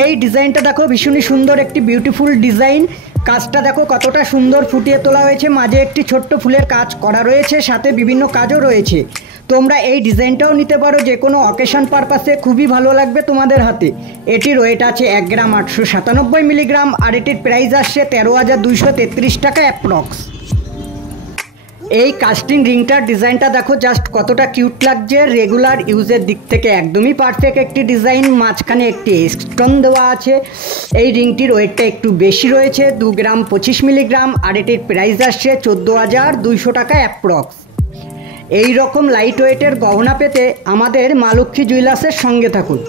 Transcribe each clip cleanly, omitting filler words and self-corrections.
এই ডিজাইনটা দেখো, ভীষণই সুন্দর একটি বিউটিফুল ডিজাইন। কাজটা দেখো কতটা সুন্দর ফুটিয়ে তোলা হয়েছে, মাঝে একটি ছোট্ট ফুলের কাজ করা রয়েছে, সাথে বিভিন্ন কাজও রয়েছে। তোমরা এই ডিজাইনটাও নিতে পারো যে কোনো অকেশন পারপাসে, খুবই ভালো লাগবে তোমাদের হাতে। এটির ওয়েট আছে 1 গ্রাম 897 মিলিগ্রাম, আর এটির প্রাইস আসছে 13,233 টাকা অ্যাপ্রক্স। এই কাস্টিং রিংটার ডিজাইনটা দেখো জাস্ট কতটা কিউট লাগছে। রেগুলার ইউজের দিক থেকে একদমই পারফেক্ট একটি ডিজাইন। মাঝখানে একটি স্টোন দেওয়া আছে। এই রিংটির ওয়েটটা একটু বেশি রয়েছে, 2 গ্রাম 25 মিলিগ্রাম, আর এটির প্রাইস আসছে 14,200 টাকা অ্যাপ্রক্স। এই রকম লাইট ওয়েটের গহনা পেতে আমাদের মা লক্ষ্মী জুয়েলার্সের সঙ্গে থাকুন।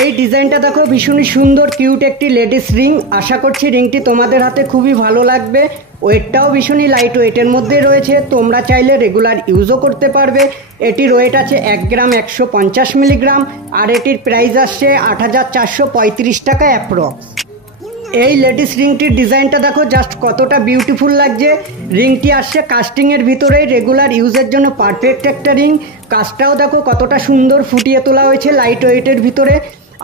এই ডিজাইনটা দেখো, ভীষণই সুন্দর কিউট একটি লেডিস রিং। আশা করছি রিংটি তোমাদের হাতে খুবই ভালো লাগবে। ওয়েটটাও ভীষণই লাইট ওয়েটের মধ্যে রয়েছে, তোমরা চাইলে রেগুলার ইউজও করতে পারবে। এটির ওয়েট আছে 1 গ্রাম 150 মিলিগ্রাম, আর এটির প্রাইস আসছে 8,435 টাকা অ্যাপ্রক্স। এই লেডিস রিংটির ডিজাইনটা দেখো জাস্ট কতটা বিউটিফুল লাগছে। রিংটি আসছে কাস্টিংয়ের ভিতরে, রেগুলার ইউজের জন্য পারফেক্ট একটা রিং। কাজটাও দেখো কতটা সুন্দর ফুটিয়ে তোলা হয়েছে লাইট ওয়েটের ভিতরে।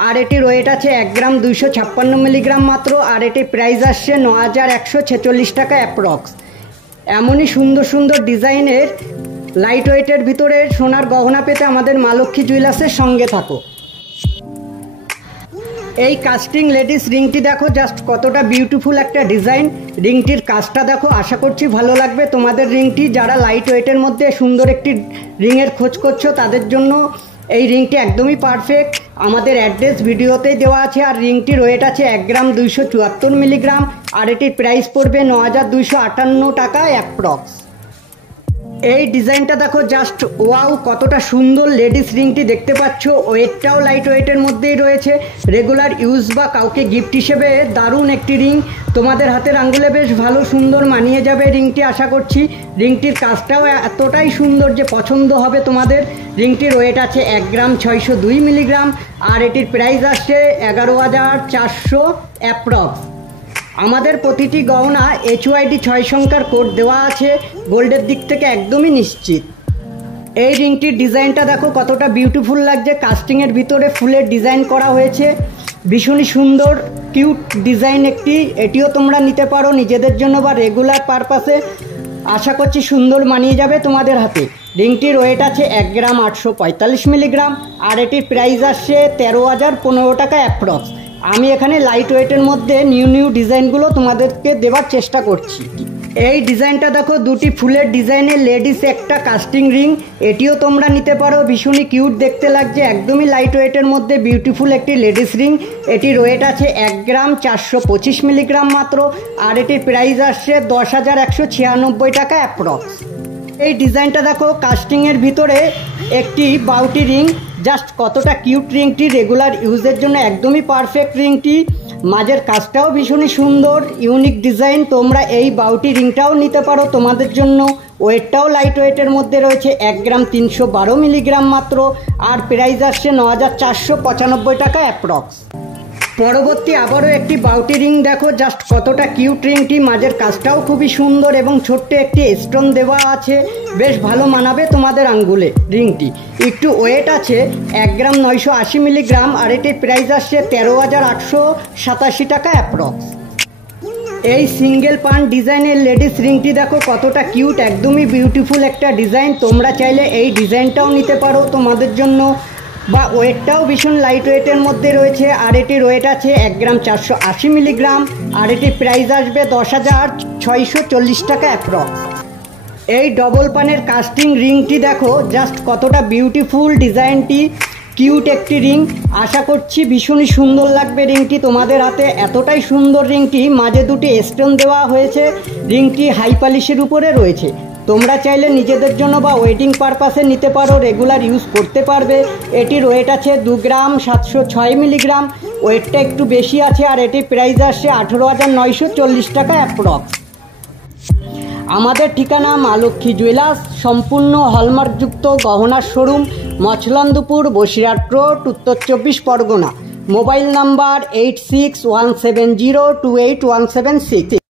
আর এটির ওয়েট আছে 1 গ্রাম 256 মিলিগ্রাম মাত্র, আর এটির প্রাইস আসছে 9,146 টাকা অ্যাপ্রক্স। এমনই সুন্দর সুন্দর ডিজাইনের লাইট ওয়েটের ভিতরে সোনার গহনা পেতে আমাদের মা লক্ষ্মী জুয়েলার্সের সঙ্গে থাকো। এই কাস্টিং লেডিস রিংটি দেখো জাস্ট কতটা বিউটিফুল একটা ডিজাইন। রিংটির কাজটা দেখো, আশা করছি ভালো লাগবে তোমাদের রিংটি। যারা লাইট ওয়েটের মধ্যে সুন্দর একটি রিংয়ের খোঁজ করছো তাদের জন্য এই রিংটি একদমই পারফেক্ট। আমাদের অ্যাড্রেস ভিডিওতেই দেওয়া আছে। আর রিংটির ওয়েট আছে 1 গ্রাম 274 মিলিগ্রাম, আর এটির প্রাইস পড়বে 9,258 টাকা অ্যাপ্রক্স। এই ডিজাইনটা দেখো জাস্ট ওয়াও, কতটা সুন্দর লেডিস রিংটি দেখতে পাচ্ছ। ওয়েটটাও লাইট ওয়েটের মধ্যেই রয়েছে। রেগুলার ইউজ বা কাউকে গিফট হিসেবে দারুণ একটি রিং, তোমাদের হাতের আঙ্গুলে বেশ ভালো সুন্দর মানিয়ে যাবে রিংটি। আশা করছি রিংটির কাজটাও এতটাই সুন্দর যে পছন্দ হবে তোমাদের। রিংটির ওয়েট আছে 1 গ্রাম 602 মিলিগ্রাম, আর এটির প্রাইস আসছে 11,400 অ্যাপ্রক্স। আমাদের প্রতিটি গহনা HYD 6 সংখ্যার কোড দেওয়া আছে, গোল্ডের দিক থেকে একদমই নিশ্চিত। এই রিংটির ডিজাইনটা দেখো কতটা বিউটিফুল লাগছে। কাস্টিংয়ের ভিতরে ফুলের ডিজাইন করা হয়েছে, ভীষণই সুন্দর কিউট ডিজাইন একটি। এটিও তোমরা নিতে পারো নিজেদের জন্য বা রেগুলার পারপাসে। আশা করছি সুন্দর মানিয়ে যাবে তোমাদের হাতে। রিংটির ওয়েট আছে 1 গ্রাম 845 মিলিগ্রাম, আর এটির প্রাইস আসছে 13,015 টাকা অ্যাপ্রক্স। আমি এখানে লাইট ওয়েটের মধ্যে নিউ ডিজাইনগুলো তোমাদেরকে দেওয়ার চেষ্টা করছি। এই ডিজাইনটা দেখো, দুটি ফুলের ডিজাইনের লেডিস একটা কাস্টিং রিং। এটিও তোমরা নিতে পারো, ভীষণই কিউট দেখতে লাগছে। একদমই লাইট ওয়েটের মধ্যে বিউটিফুল একটি লেডিস রিং। এটির ওয়েট আছে 1 গ্রাম 425 মিলিগ্রাম মাত্র, আর এটির প্রাইস আসছে 10,196 টাকা অ্যাপ্রক্স। এই ডিজাইনটা দেখো, কাস্টিংয়ের ভিতরে একটি বাউটি রিং। জাস্ট কতটা কিউট রিংটি, রেগুলার ইউজের জন্য একদমই পারফেক্ট রিংটি। মাঝের কাজটাও ভীষণই সুন্দর, ইউনিক ডিজাইন। তোমরা এই বাউটি রিংটাও নিতে পারো তোমাদের জন্য। ওয়েটটাও লাইট ওয়েটের মধ্যে রয়েছে, 1 গ্রাম 312 মিলিগ্রাম মাত্র, আর প্রাইস আসছে 9,495 টাকা অ্যাপ্রক্স। পরবর্তী আবারও একটি বাউটি রিং দেখো, জাস্ট কতটা কিউট রিংটি। মাঝের কাজটাও খুবই সুন্দর এবং ছোট্ট একটি স্টোন দেওয়া আছে, বেশ ভালো মানাবে তোমাদের আঙ্গুলে রিংটি। একটু ওয়েট আছে 1 গ্রাম 980 মিলিগ্রাম, আর এটির প্রাইস আসছে 13,887 টাকা অ্যাপ্রক্স। এই সিঙ্গেল পান ডিজাইনের লেডিস রিংটি দেখো কতটা কিউট, একদমই বিউটিফুল একটা ডিজাইন। তোমরা চাইলে এই ডিজাইনটাও নিতে পারো তোমাদের জন্য, বা ওয়েটটাও ভীষণ লাইট ওয়েটের মধ্যে রয়েছে। আর এটির ওয়েট আছে 1 গ্রাম 480 মিলিগ্রাম, আর এটির প্রাইস আসবে 10,640 টাকা অ্যাপ্রক্স। এই ডবল পানের কাস্টিং রিংটি দেখো জাস্ট কতটা বিউটিফুল ডিজাইনটি, কিউট একটি রিং। আশা করছি ভীষণই সুন্দর লাগবে রিংটি তোমাদের হাতে। এতটাই সুন্দর রিংটি, মাঝে দুটি স্টোন দেওয়া হয়েছে। রিংটি হাই পলিশের উপরে রয়েছে। তোমরা চাইলে নিজেদের জন্য বা ওয়েডিং পারপাসে নিতে পারো, রেগুলার ইউজ করতে পারবে। এটির ওয়েট আছে 2 গ্রাম 706 মিলিগ্রাম, ওয়েটটা একটু বেশি আছে, আর এটির প্রাইস আসছে 18,940 টাকা অ্যাপ্রক্স। আমাদের ঠিকানা মা লক্ষ্মী জুয়েলার্স, সম্পূর্ণ হলমার্কযুক্ত গহনার শোরুম, মছলন্দপুর, বসিরহাট রোড, উত্তর 24 পরগনা। Mobile number 8617028176।